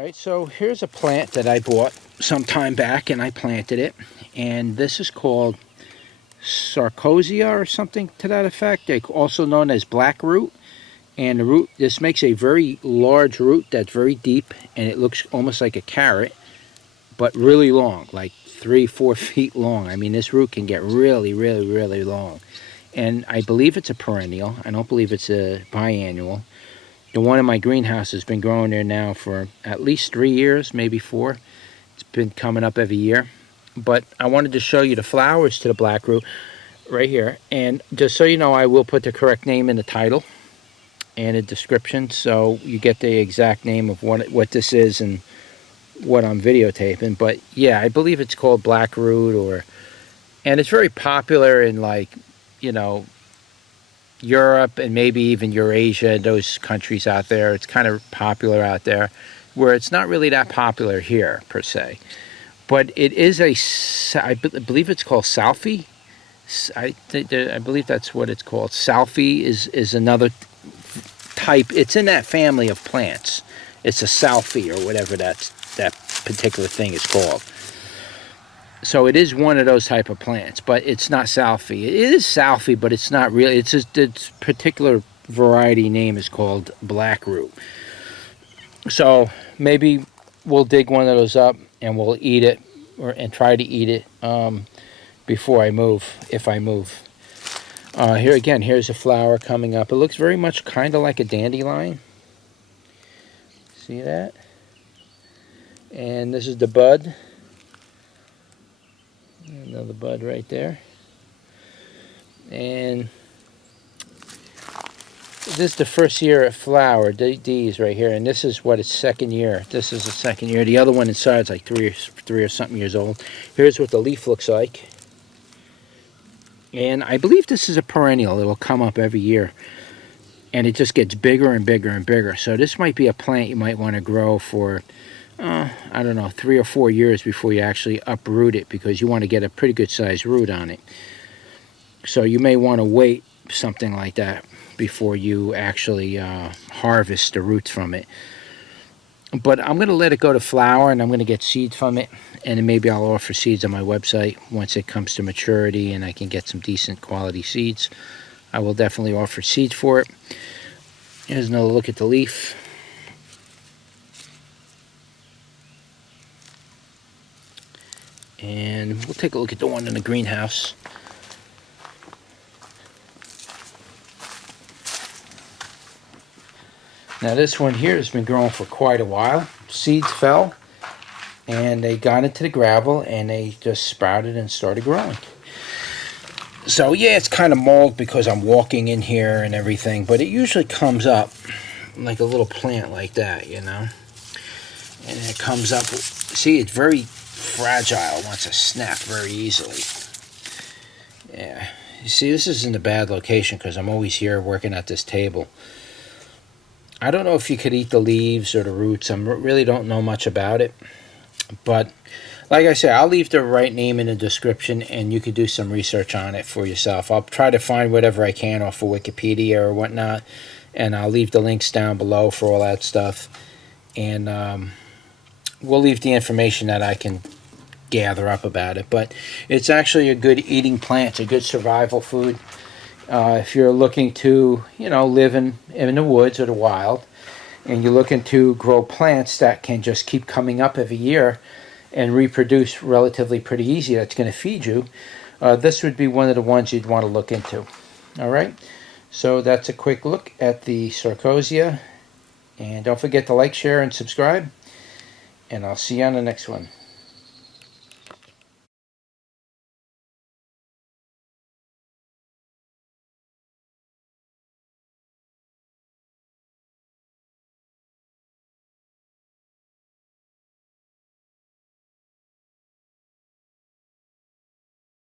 Alright, so here's a plant that I bought some time back and I planted it. And this is called Sarcosia or something to that effect. They're also known as black root. And the root, this makes a very large root that's very deep and it looks almost like a carrot, but really long, like 3-4 feet long. I mean, this root can get really, really, really long. And I believe it's a perennial. I don't believe it's a biannual. The one in my greenhouse has been growing there now for at least 3 years, maybe 4. It's been coming up every year. But I wanted to show you the flowers to the black root right here. And just so you know, I will put the correct name in the title and a description, so you get the exact name of what this is and what I'm videotaping. But yeah, I believe it's called black root, and it's very popular in, like, you know, Europe and maybe even Eurasia, those countries out there. It's kind of popular out there, where it's not really that popular here per se. But it is I believe it's called Salsify. I believe that's what it's called. Salsify is another type. It's in that family of plants. It's a Salsify or whatever that particular thing is called. So it is one of those type of plants, but it's not Salsify. It is Salsify, but it's not really. It's just its particular variety name is called black root. So maybe we'll dig one of those up and we'll eat it, and try to eat it before I move, if I move. Here again, here's a flower coming up. It looks very much kind of like a dandelion. See that? And this is the bud. Another bud right there. And this is the first year it flowered, these right here, and this is what its second year. This is the second year. The other one inside is like three or something years old. Here's what the leaf looks like. And I believe this is a perennial. It'll come up every year. And it just gets bigger and bigger and bigger. So this might be a plant you might want to grow for, I don't know, 3 or 4 years before you actually uproot it, because you want to get a pretty good sized root on it. So you may want to wait something like that before you actually harvest the roots from it. But I'm going to let it go to flower, and I'm going to get seeds from it, and then maybe I'll offer seeds on my website once it comes to maturity and I can get some decent quality seeds. I will definitely offer seeds for it. Here's another look at the leaf. And we'll take a look at the one in the greenhouse. Now this one here has been growing for quite a while. Seeds fell and they got into the gravel and they just sprouted and started growing. So yeah, it's kind of mold because I'm walking in here and everything, but it usually comes up like a little plant like that, you know. And it comes up, see, it's very fragile. It wants to snap very easily. Yeah, you see, this is in a bad location because I'm always here working at this table. I don't know if you could eat the leaves or the roots. I really don't know much about it. But like I said, I'll leave the right name in the description and you could do some research on it for yourself. I'll try to find whatever I can off of Wikipedia or whatnot. And I'll leave the links down below for all that stuff. And we'll leave the information that I can gather up about it. But it's actually a good eating plant. It's a good survival food. If you're looking to, you know, live in the woods or the wild, and you're looking to grow plants that can just keep coming up every year and reproduce relatively pretty easy, that's going to feed you, this would be one of the ones you'd want to look into. All right, so that's a quick look at the Sarcosia, and don't forget to like, share, and subscribe, and I'll see you on the next one.